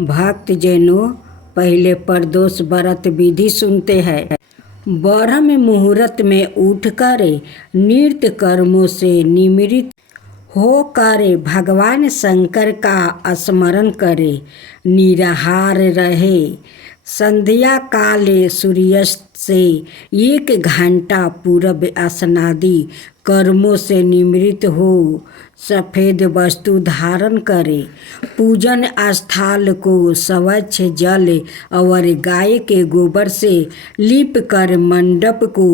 भक्त जनों, पहले प्रदोष व्रत विधि सुनते हैं। ब्रह्म मुहूर्त में उठकर नृत्य कर्मों से निवृत्त होकर भगवान शंकर का स्मरण करे, निराहार रहे। संध्या काल सूर्यास्त से 1 घंटा पूर्व स्नादि कर्मों से निवृत्त हो सफ़ेद वस्तु धारण करे। पूजन स्थल को स्वच्छ जल और गाय के गोबर से लीप कर मंडप को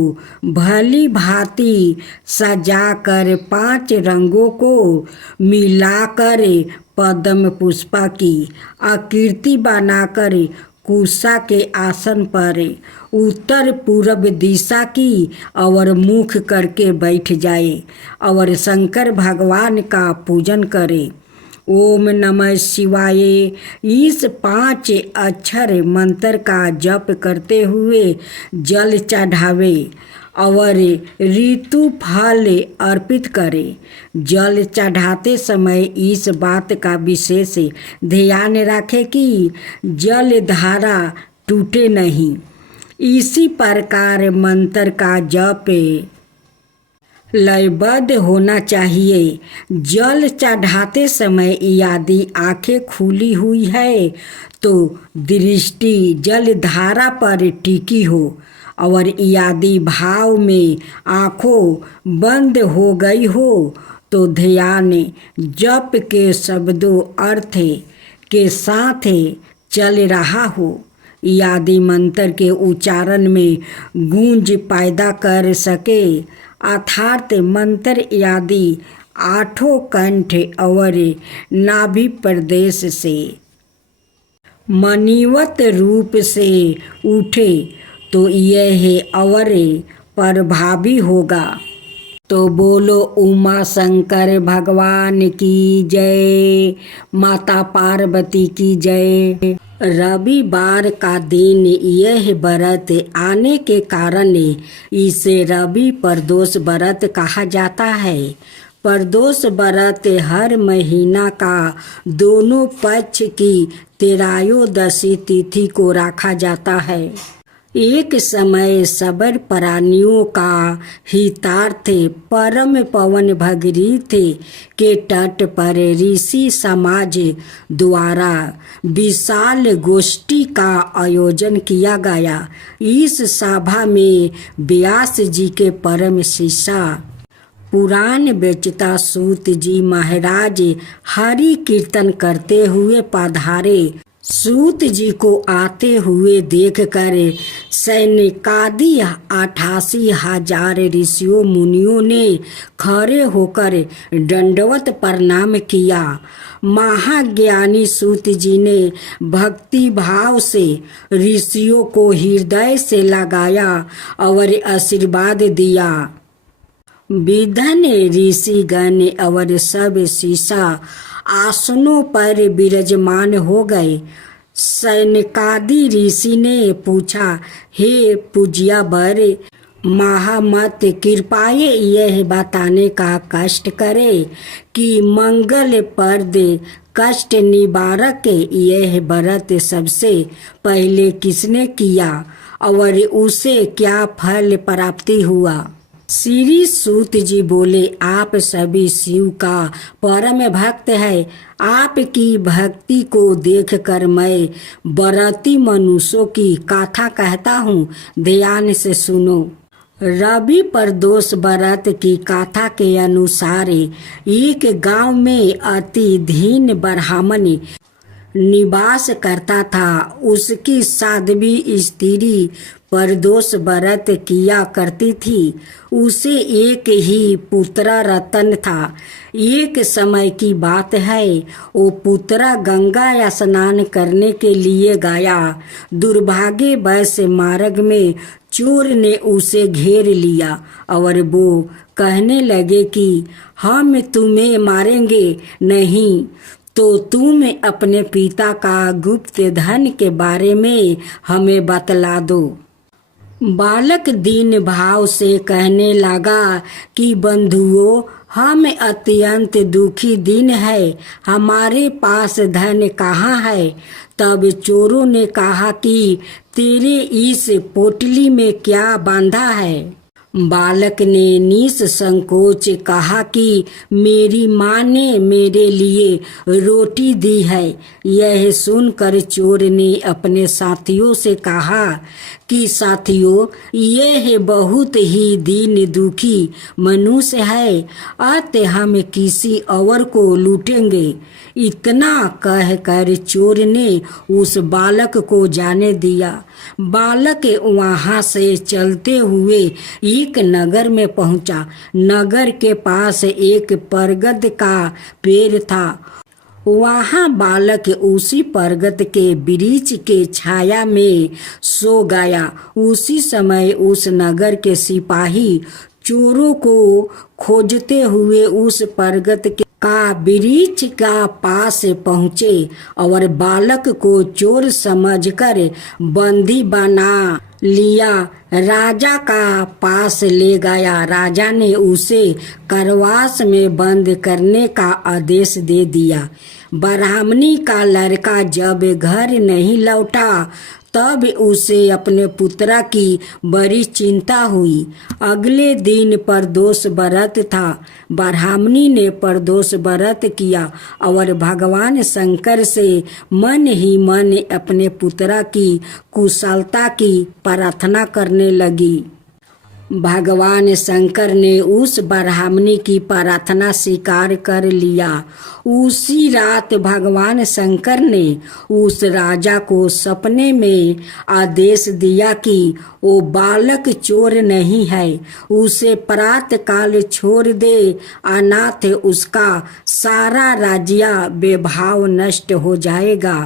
भली भांति सजाकर 5 रंगों को मिलाकर पद्म पुष्प की आकृति बनाकर कुशा के आसन पर उत्तर पूर्व दिशा की और मुख करके बैठ जाए और शंकर भगवान का पूजन करे। ओम नमः शिवाय इस 5 अक्षर मंत्र का जप करते हुए जल चढ़ावे और ऋतु फल अर्पित करे। जल चढ़ाते समय इस बात का विशेष ध्यान रखें कि जल धारा टूटे नहीं। इसी प्रकार मंत्र का जप लयबद्ध होना चाहिए। जल चढ़ाते समय यदि आंखें खुली हुई है तो दृष्टि जल धारा पर टिकी हो और यदि भाव में आँखों बंद हो गई हो तो ध्यान जप के शब्दों अर्थ के साथ चल रहा हो। यदि मंत्र के उच्चारण में गूंज पैदा कर सके अर्थात मंत्र यदि 8 कंठ और नाभि प्रदेश से मणिवत रूप से उठे तो यह और प्रभावी होगा। तो बोलो उमा शंकर भगवान की जय, माता पार्वती की जय। रविवार का दिन यह व्रत आने के कारण इसे रवि प्रदोष व्रत कहा जाता है। प्रदोष व्रत हर महीना का दोनों पक्ष की त्रयोदशी तिथि को रखा जाता है। एक समय सबर प्राणियों का हितार्थ परम पवन भगीरथ के तट पर ऋषि समाज द्वारा विशाल गोष्ठी का आयोजन किया गया। इस सभा में व्यास जी के परम शिष्य पुराण बेचता सूत जी महाराज हरि कीर्तन करते हुए पधारे। सूत जी को आते हुए देखकर सैनिकादि 88,000 ऋषियों मुनियों ने खड़े होकर दंडवत प्रणाम किया। महाज्ञानी सूत जी ने भक्ति भाव से ऋषियों को हृदय से लगाया और आशीर्वाद दिया। विधन ऋषिगण और सब शिष्य आसनों पर विराजमान हो गए। सैनिकादि ऋषि ने पूछा, हे पूज्य वर महामत, कृपया यह बताने का कष्ट करे कि मंगल प्रद कष्ट निवारक यह व्रत सबसे पहले किसने किया और उसे क्या फल प्राप्ति हुआ। श्री सूत जी बोले, आप सभी शिव का परम भक्त है। आपकी भक्ति को देखकर मैं व्रती मनुष्यों की कथा कहता हूँ, ध्यान से सुनो। रवि प्रदोष व्रत की कथा के अनुसार एक गांव में अति दीन ब्राह्मण निवास करता था। उसकी साध्वी स्त्री प्रदोष व्रत किया करती थी। उसे एक ही पुत्र रतन था। एक समय की बात है, वो पुत्र गंगा स्नान करने के लिए गया। दुर्भाग्यवश मार्ग में चोर ने उसे घेर लिया और वो कहने लगे कि हम तुम्हें मारेंगे नहीं तो तुम अपने पिता का गुप्त धन के बारे में हमें बतला दो। बालक दीन भाव से कहने लगा कि बंधुओं, हम अत्यंत दुखी दिन है, हमारे पास धन कहाँ है। तब चोरों ने कहा कि तेरे इस पोटली में क्या बांधा है? बालक ने निसंकोच कहा कि मेरी माँ ने मेरे लिए रोटी दी है। यह सुनकर चोर ने अपने साथियों से कहा कि साथियों, यह बहुत ही दीन दुखी मनुष्य है, अतः हम किसी और को लूटेंगे। इतना कहकर चोर ने उस बालक को जाने दिया। बालक वहां से चलते हुए एक नगर में पहुंचा। नगर के पास एक बरगद का पेड़ था। वहां बालक उसी बरगद के वृक्ष के छाया में सो गया। उसी समय उस नगर के सिपाही चोरों को खोजते हुए उस बरगद का वृक्ष का पास पहुँचे और बालक को चोर समझकर बंदी बना लिया। राजा का पास ले गया। राजा ने उसे कारावास में बंद करने का आदेश दे दिया। ब्राह्मणी का लड़का जब घर नहीं लौटा तब उसे अपने पुत्रा की बड़ी चिंता हुई। अगले दिन प्रदोष व्रत था। ब्राह्मणी ने प्रदोष व्रत किया और भगवान शंकर से मन ही मन अपने पुत्रा की कुशलता की प्रार्थना करने लगी। भगवान शंकर ने उस ब्राह्मणी की प्रार्थना स्वीकार कर लिया। उसी रात भगवान शंकर ने उस राजा को सपने में आदेश दिया कि वो बालक चोर नहीं है, उसे प्रातः काल छोड़ दे, अनाथ उसका सारा राज्य वैभव नष्ट हो जाएगा।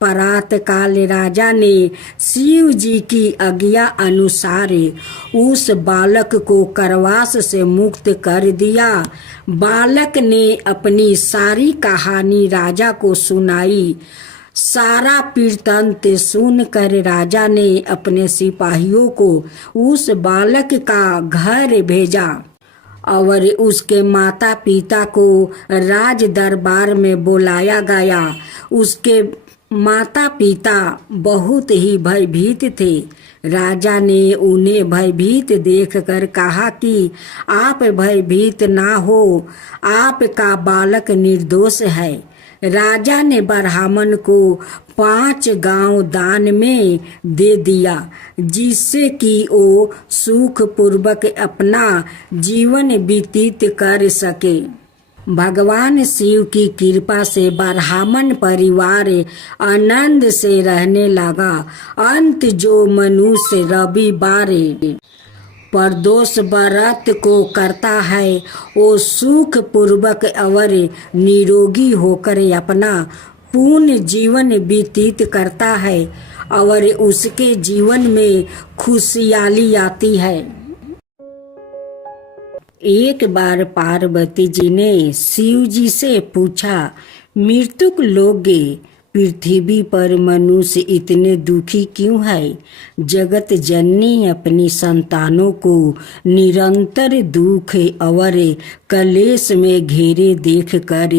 प्रातः काल राजा ने शिव जी की आज्ञा अनुसार उस बालक को कारावास से मुक्त कर दिया। बालक ने अपनी सारी कहानी राजा को सुनाई। सारा वृत्तांत सुनकर राजा ने अपने सिपाहियों को उस बालक का घर भेजा और उसके माता पिता को राज दरबार में बुलाया गया। उसके माता पिता बहुत ही भयभीत थे। राजा ने उन्हें भयभीत देखकर कहा कि आप भयभीत ना हो, आपका बालक निर्दोष है। राजा ने ब्राह्मण को 5 गांव दान में दे दिया, जिससे कि वो सुखपूर्वक अपना जीवन व्यतीत कर सके। भगवान शिव की कृपा से ब्राह्मण परिवार आनंद से रहने लगा। अंत जो मनुष्य रविवार प्रदोष व्रत को करता है वो सुख पूर्वक और निरोगी होकर अपना पूर्ण जीवन व्यतीत करता है और उसके जीवन में खुशहाली आती है। एक बार पार्वती जी ने शिव जी से पूछा, मृतक लोग पृथ्वी पर मनुष्य इतने दुखी क्यों है? जगत जननी अपनी संतानों को निरंतर दुख और कलेश में घेरे देख कर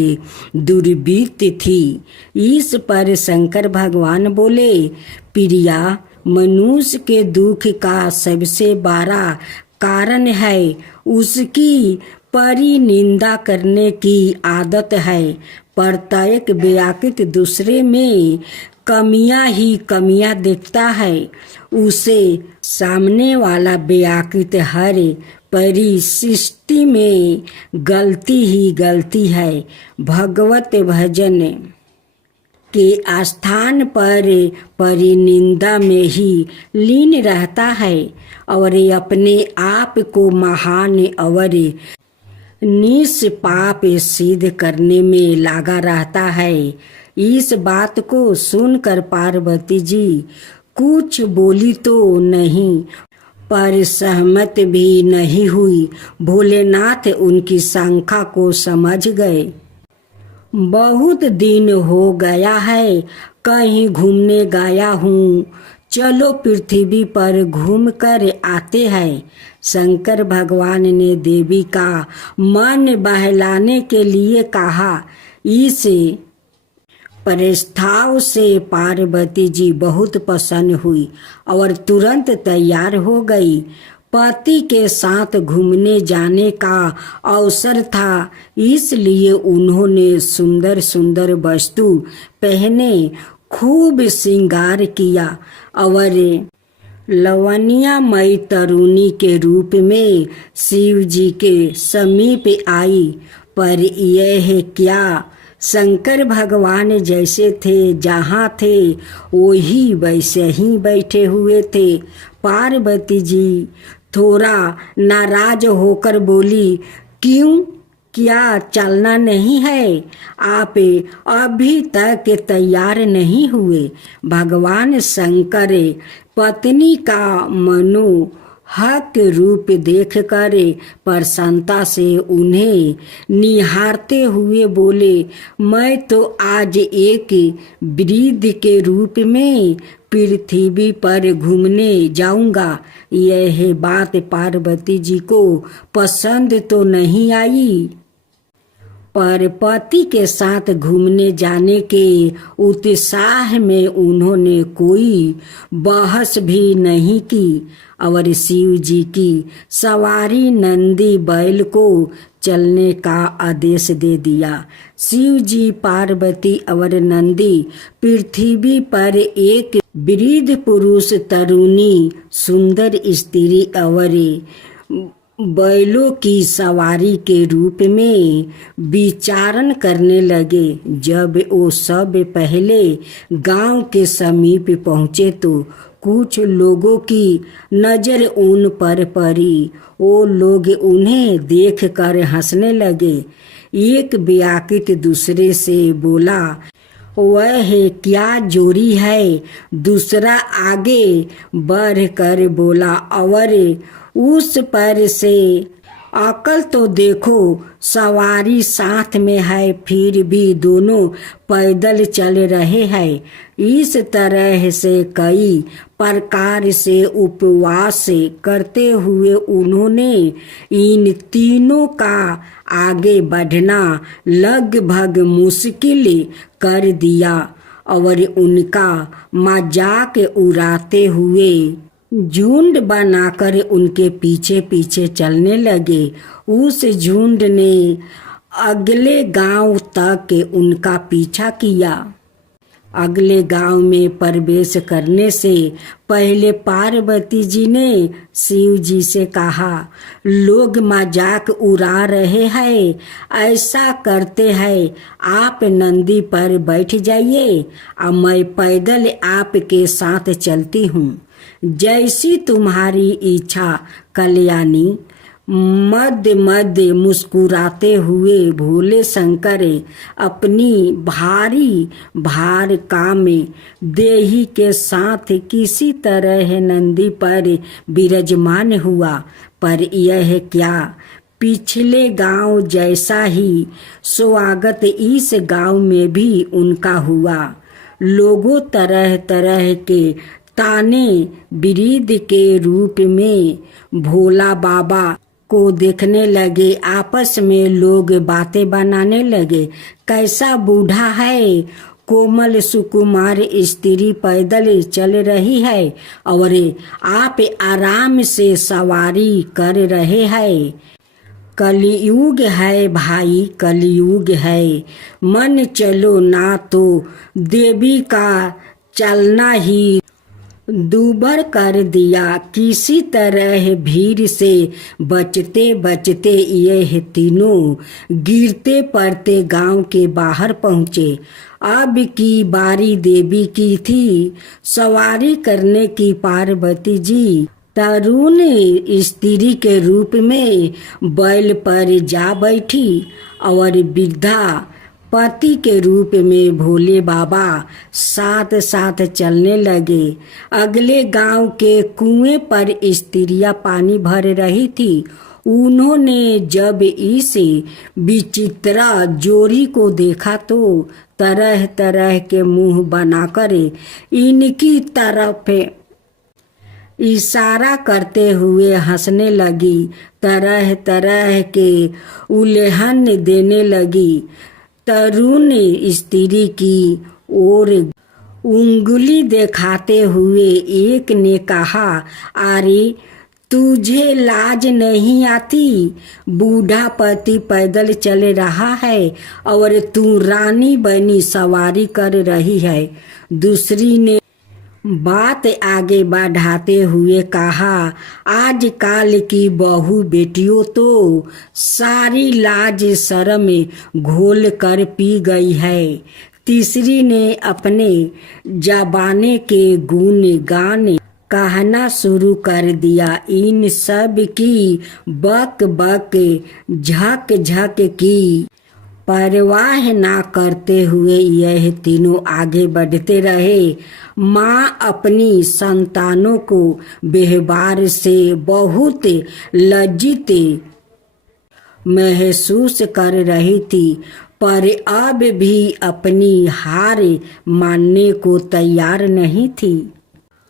दुर्वृत्त थी। इस पर शंकर भगवान बोले, प्रिया, मनुष्य के दुख का सबसे बड़ा कारण है उसकी परिनिंदा करने की आदत है। प्रत्येक व्यक्ति दूसरे में कमियां ही कमियां देखता है। उसे सामने वाला व्यक्ति हर परिस्थिति में गलती ही गलती है। भगवत भजन के स्थान पर परिनिंदा में ही लीन रहता है और अपने आप को महान और निष्पाप सिद्ध करने में लगा रहता है। इस बात को सुनकर पार्वती जी कुछ बोली तो नहीं, पर सहमत भी नहीं हुई। भोलेनाथ उनकी शंका को समझ गए। बहुत दिन हो गया है, कहीं घूमने गया हूँ, चलो पृथ्वी पर घूम कर आते हैं। शंकर भगवान ने देवी का मन बहलाने के लिए कहा। इस प्रस्ताव से पार्वती जी बहुत प्रसन्न हुई और तुरंत तैयार हो गई। पति के साथ घूमने जाने का अवसर था, इसलिए उन्होंने सुंदर सुंदर वस्तु पहने, खूब श्रृंगार किया और लवण्यमयी तरुणी के रूप में शिव जी के समीप आई। पर यह क्या, शंकर भगवान जैसे थे, जहाँ थे वही वैसे ही बैठे हुए थे। पार्वती जी थोड़ा नाराज होकर बोली, क्यों, क्या चलना नहीं है? आप अभी तक तैयार नहीं हुए? भगवान शंकर पत्नी का मनोहक रूप देखकर प्रसन्नता से उन्हें निहारते हुए बोले, मैं तो आज एक वृद्ध के रूप में पृथ्वी पर घूमने जाऊंगा। यह बात पार्वती जी को पसंद तो नहीं आई, पर पति के साथ घूमने जाने के उत्साह में उन्होंने कोई बहस भी नहीं की और शिव जी की सवारी नंदी बैल को चलने का आदेश दे दिया। शिव जी, पार्वती और नंदी पृथ्वी पर एक वृद्ध पुरुष, तरुणी, सुंदर स्त्री और बैलों की सवारी के रूप में विचरण करने लगे। जब वो सब पहले गांव के समीप पहुँचे तो कुछ लोगों की नज़र उन पर पड़ी। वो लोग उन्हें देखकर हंसने लगे। एक व्याकुल दूसरे से बोला, वह क्या जोड़ी है? दूसरा आगे बढ़कर बोला, और उस पर से अकल तो देखो, सवारी साथ में है फिर भी दोनों पैदल चल रहे हैं। इस तरह से कई प्रकार से उपवास करते हुए उन्होंने इन तीनों का आगे बढ़ना लगभग मुश्किल कर दिया और उनका मजाक उड़ाते हुए झुंड बनाकर उनके पीछे पीछे चलने लगे। उस झुंड ने अगले गांव तक उनका पीछा किया। अगले गांव में प्रवेश करने से पहले पार्वती जी ने शिव जी से कहा, लोग मजाक उड़ा रहे हैं, ऐसा करते हैं आप नंदी पर बैठ जाइए और मैं पैदल आपके साथ चलती हूँ। जैसी तुम्हारी इच्छा कल्याणी। मध्य मध्य मुस्कुराते हुए भोले शंकर अपनी भारी भार काम देही के साथ किसी तरह नंदी पर विराजमान हुआ। पर यह क्या, पिछले गांव जैसा ही स्वागत इस गांव में भी उनका हुआ। लोगों तरह तरह के ताने वृद्ध के रूप में भोला बाबा को देखने लगे। आपस में लोग बातें बनाने लगे, कैसा बूढ़ा है, कोमल सुकुमार स्त्री पैदल चल रही है और आप आराम से सवारी कर रहे हैं। कलयुग है भाई, कलयुग है। मन चलो ना तो देवी का चलना ही दूबर कर दिया। किसी तरह भीड़ से बचते बचते यह तीनों गिरते पड़ते गांव के बाहर पहुँचे। अब की बारी देवी की थी। सवारी करने की पार्वती जी तरुण स्त्री के रूप में बैल पर जा बैठी और वृद्धा पति के रूप में भोले बाबा साथ साथ चलने लगे। अगले गांव के कुएं पर स्त्रियां पानी भर रही थी। उन्होंने जब इस विचित्र जोड़ी को देखा तो तरह तरह के मुंह बनाकर इनकी तरफ इशारा करते हुए हंसने लगी, तरह तरह के उल्लेहन देने लगी। तरुण स्त्री की और उंगली दिखाते हुए एक ने कहा, अरे तुझे लाज नहीं आती? बूढ़ा पति पैदल चल रहा है और तू रानी बनी सवारी कर रही है। दूसरी ने बात आगे बढ़ाते हुए कहा, आजकल की बहू बेटियों तो सारी लाज शर्म घोल कर पी गई है। तीसरी ने अपने जबाने के गुण गान कहना शुरू कर दिया। इन सब की बक बक झक झक की परवाह ना करते हुए यह तीनों आगे बढ़ते रहे। माँ अपनी संतानों को व्यवहार से बहुत लज्जित महसूस कर रही थी, पर अब भी अपनी हार मानने को तैयार नहीं थी।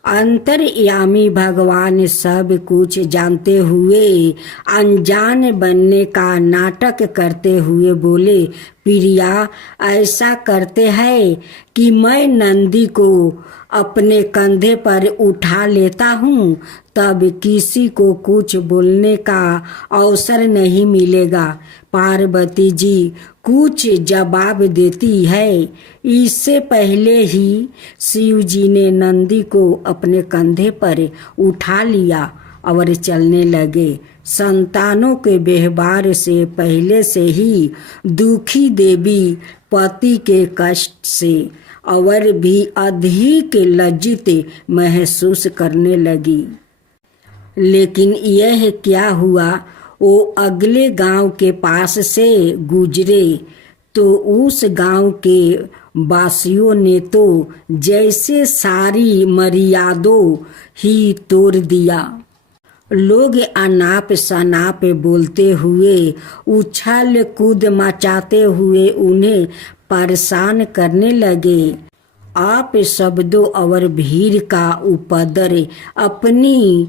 अंतर्यामी भगवान सब कुछ जानते हुए अनजान बनने का नाटक करते हुए बोले, प्रिया, ऐसा करते हैं कि मैं नंदी को अपने कंधे पर उठा लेता हूँ, तब किसी को कुछ बोलने का अवसर नहीं मिलेगा। पार्वती जी कुछ जवाब देती है। इससे पहले ही शिव जी ने नंदी को अपने कंधे पर उठा लिया और चलने लगे। संतानों के व्यवहार से पहले से ही दुखी देवी पति के कष्ट से और भी अधिक लज्जित महसूस करने लगी। लेकिन यह क्या हुआ, वो अगले गांव के पास से गुजरे तो उस गांव के वासियों ने तो जैसे सारी मर्यादों ही तोड़ दिया। लोग अनाप शनाप बोलते हुए, उछल कूद मचाते हुए उन्हें परेशान करने लगे। आप शब्दों और भीड़ का उपद्रव अपनी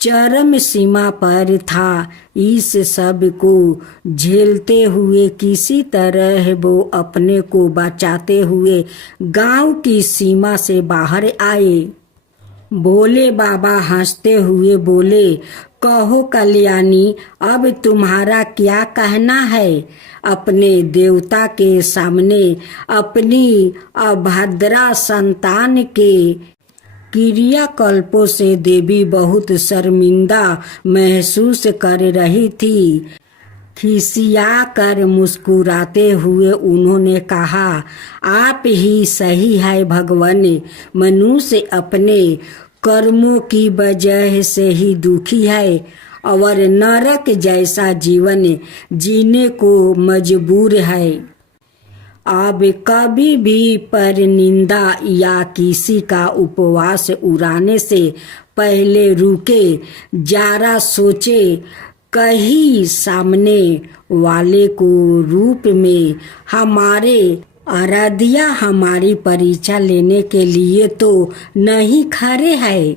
चरम सीमा पर था। इस सब को झेलते हुए किसी तरह वो अपने को बचाते हुए गांव की सीमा से बाहर आए। भोले बाबा हंसते हुए बोले, कहो कल्याणी, अब तुम्हारा क्या कहना है? अपने देवता के सामने अपनी अभद्रा संतान के क्रियाकल्पों से देवी बहुत शर्मिंदा महसूस कर रही थी। खिसिया कर मुस्कुराते हुए उन्होंने कहा, आप ही सही है भगवान। मनुष्य अपने कर्मों की वजह से ही दुखी है और नरक जैसा जीवन जीने को मजबूर है। अब कभी भी पर निंदा या किसी का उपवास उड़ाने से पहले रुके, जरा सोचे। कहीं सामने वाले को रूप में हमारे आराध्या हमारी परीक्षा लेने के लिए तो नहीं खड़े हैं।